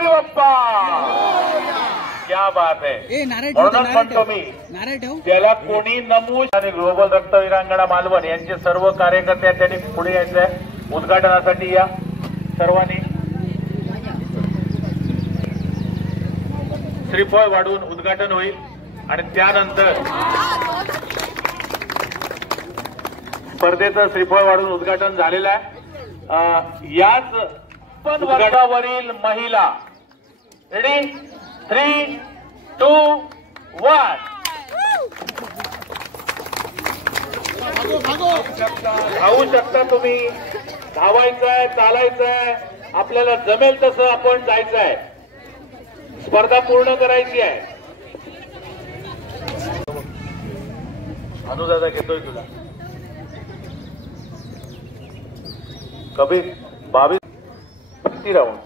बाप्पा क्या बात आहे. म्हणूनच म्हणतो मी त्याला कोणी नमूद आणि ग्लोबल रक्त वीरांगणा मालवण यांचे सर्व कार्यकर्ते त्यांनी पुढे यायचं आहे उद्घाटनासाठी. या सर्वांनी श्रीफळ वाढवून उद्घाटन होईल आणि त्यानंतर स्पर्धेचं श्रीफळ वाढवून उद्घाटन झालेलं आहे. याच उद्घाटनावरील महिला रेडी 3, 2, 1 धावू शकता तुम्ही. धावायचंय, चालायचंय, आपल्याला जमेल तसं आपण जायचंय. स्पर्धा पूर्ण करायची आहे. अनुदादा घेतोय तुला. कबीर 22 किती राऊंड?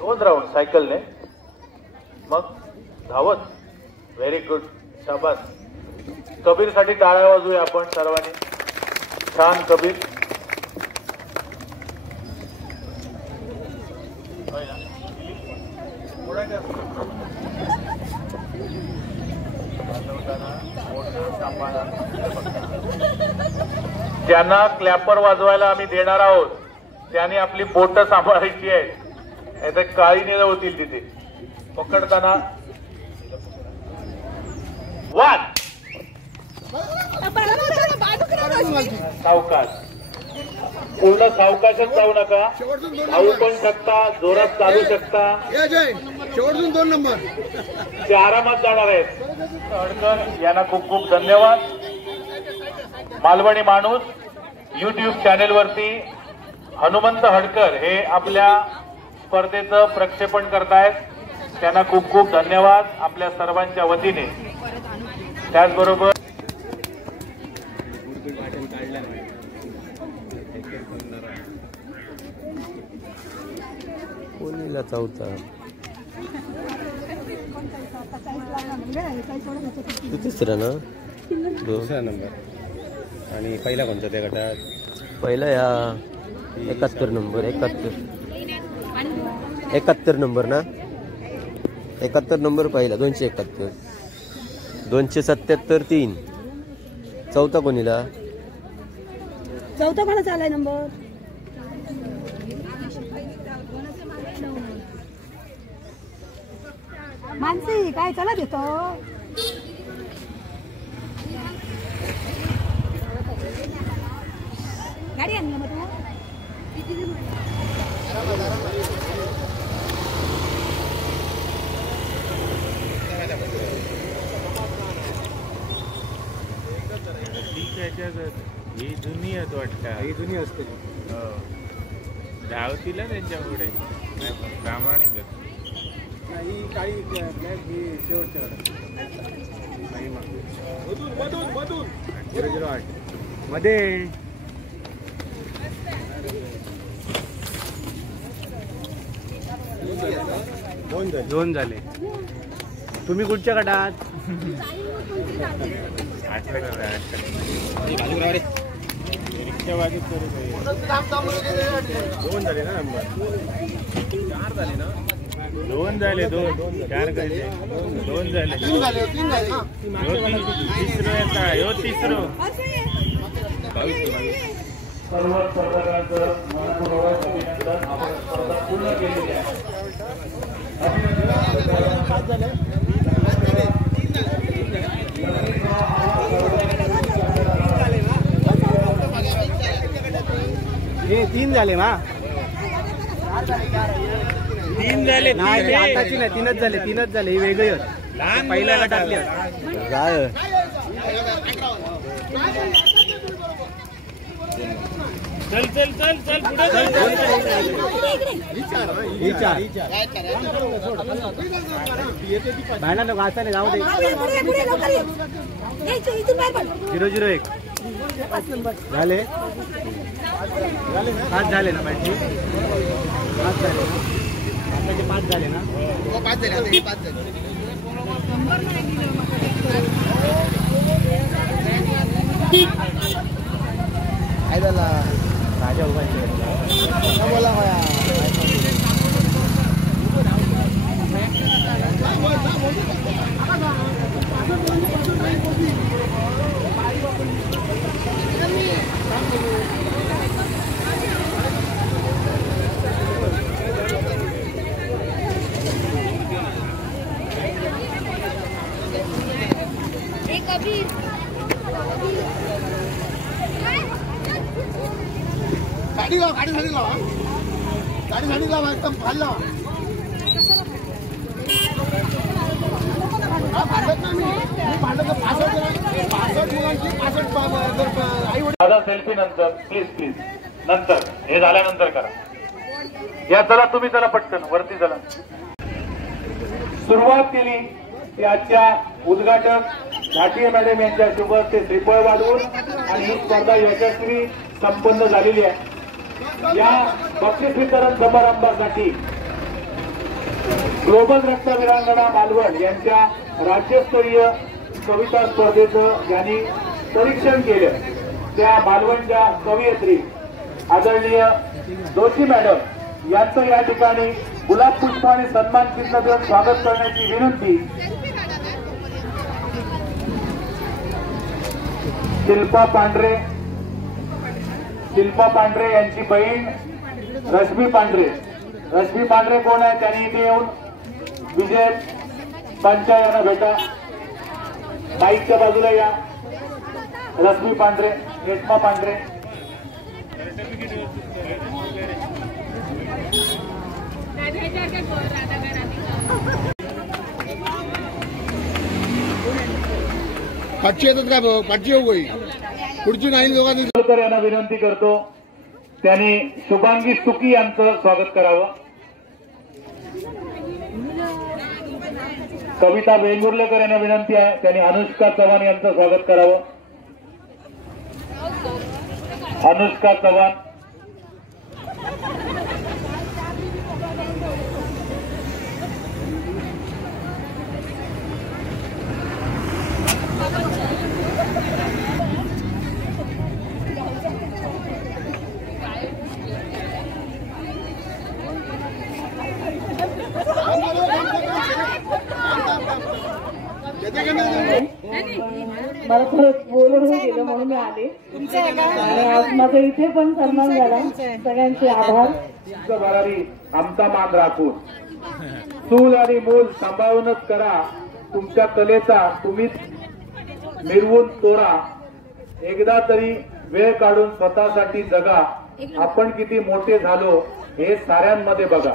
2 राऊंड सायकलने, मग धावत. व्हेरी गुड, शाबास. कबीर साठी टाळ्या वाजूया आपण सर्वांनी. छान कबीर. ज्यांना क्लॅपर वाजवायला आम्ही देणार आहोत त्यांनी आपली बोट सांभाळायची आहेत, नाहीतर काळी निळ होतील तिथे. पकडताना सावकाश, पूर्ण सावकाशच जाऊ नका. धावू पण शकता, जोरात चालू शकता. शेवटून 2 नंबर ते आरामात जाणार आहेत. हडकर यांना खूप खूप धन्यवाद. मालवणी माणूस YouTube चॅनेलवरती हनुमंत हडकर हे आपल्या स्पर्धेचं प्रक्षेपण करतायत. त्यांना खूप खूप धन्यवाद आपल्या सर्वांच्या वतीने. त्याचबरोबर कोणीला चौथा तिसरा ना, 2 नंबर. आणि पहिला कोणता त्या गटात? पहिला या 71 नंबर. 71 नंबर ना, 71 नंबर पहिला. 271, 277, 3. चौथा कोणीला? चौथा कोणाचा आलाय नंबर? मानसी काय चला देतो. गाडी आणली मग तू. ही जुनी आहेत वाटतं. ही जुनी असते. धावतीला त्यांच्या पुढे प्रामाणिक ही काळी शेवटच्या मधून 008 मध्ये. दोन झाले. तुम्ही कुठच्या गटात? 2 झाले ना नंबर. 4 झाले ना. 2 झाले. 4 करायचे. 2 झाले. 3 झाले. तिसरं. सर्व स्पर्धकांचं मनपूर्वक अभिनंदन. आपण स्पर्धा पूर्ण केलेली आहे. हे 3 झाले ना. 3 झाले. नाही आताची नाही, 3च झाले. 3च झाले. ही वेगळी होत. पहिल्या गटातली काय चल पुढे. भांडा नको असा जाऊ दे. 001 झाले. 5 झाले ना पाहिजे. 5 झाले ना. 5 झाले ना. 5 झाले. 5 झाले. काय झाला राजा उभा बोला टायमिंग लावा एकदम फाल लावा दादा सेल्फी नंतर प्लीज प्लीज नंतर हे झाल्यानंतर करा या चला तुम्ही चला पटकन वरती चला सुरुवात केली की आजच्या उद्घाटक झाटिये मॅडम यांच्या शुभ हस्ते श्रीफळ वाढवून आणि ही स्पर्धा यशस्वी संपन्न झालेली आहे या बक्षीस वितरण समारंभासाठी ग्लोबल रक्तवीरांगणा मालवण यांच्या राज्यस्तरीय कविता स्पर्धेचं यांनी परीक्षण केलं त्या मालवणच्या कवयित्री आदरणीय जोशी मॅडम यांचं या ठिकाणी गुलाब पुष्पाने सन्मान चिन्ह देऊन स्वागत करण्याची विनंती शिल्पा पांढरे यांची बहीण रश्मी पांढरे कोण आहे त्यांनी इथे येऊन विजय पंचा यांना भेटा बाईकच्या बाजूला या रश्मी पांढरे रेश्मा पांढरे पाचशे येतात का पाचशे येऊ गई पुढची नाही दोघांनी यांना विनंती करतो त्यांनी शुभांगी सुकी यांचं स्वागत करावं कविता वेंगुर्लेकर यांना विनंती आहे त्यांनी अनुष्का चव्हाण यांचं स्वागत करावं अनुष्का चव्हाण मला परत बोलून गेलं म्हणून मी आले आणि आज माझा इथे पण सन्मान झाला सगळ्यांचे आभार भरारी आमचा मान राखून चूल आणि मूल सांभाळूनच करा तुमच्या कलेचा तुम्हीच मिरवून तोडा एकदा तरी वेळ काढून स्वतःसाठी जगा आपण किती मोठे झालो हे साऱ्यांमध्ये बघा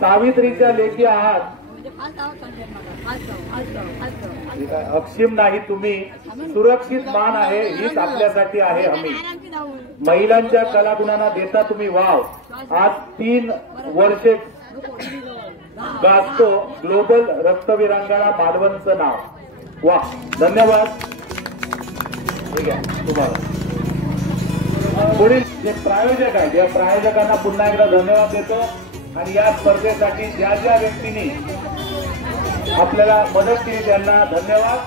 सावित्रीच्या लेखी आहात अक्षिम नाही तुम्ही सुरक्षित मान आहे हीच आपल्यासाठी आहे हमी महिलांच्या कलागुणांना देता तुम्ही वाव आज 3 वर्षे गाजतो ग्लोबल रक्तवीरांगणा मालवणचं नाव वा धन्यवाद ठीक आहे तुम्हाला पुढील जे प्रायोजक आहेत या प्रायोजकांना पुन्हा एकदा धन्यवाद देतो आणि या स्पर्धेसाठी ज्या ज्या व्यक्तींनी आपल्याला मदत केली त्यांना धन्यवाद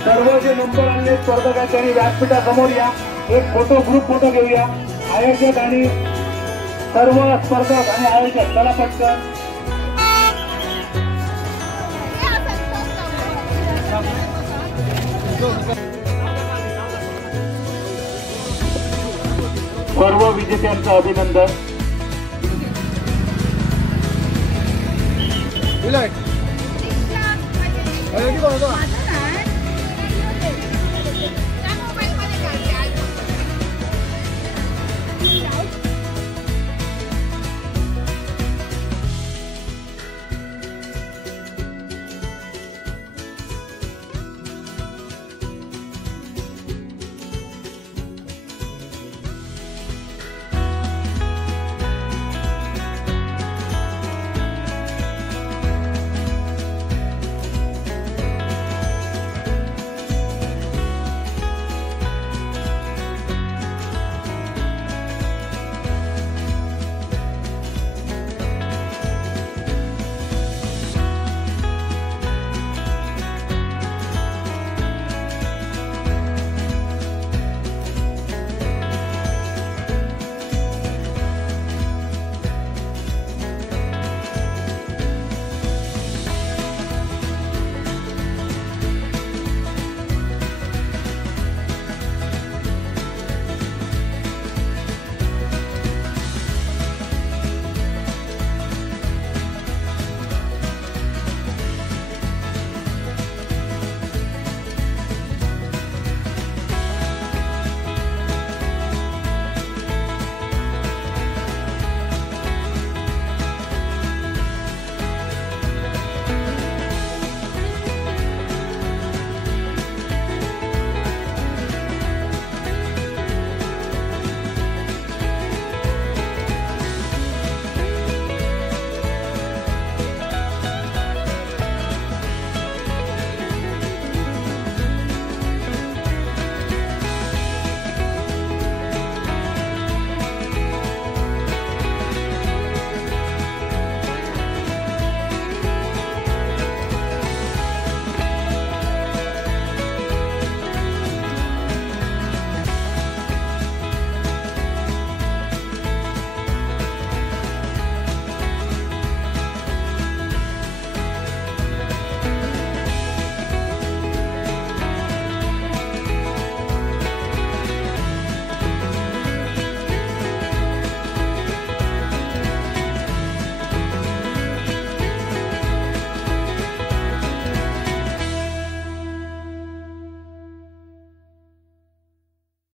सर्व जे नंबर आणले स्पर्धक आहेत त्यांनी व्यासपीठासमोर या एक ग्रुप फोटो घेऊया आयोजक आणि सर्व स्पर्धक आणि आयोजक चला पटकन सर्व विजेत्यांचं अभिनंदन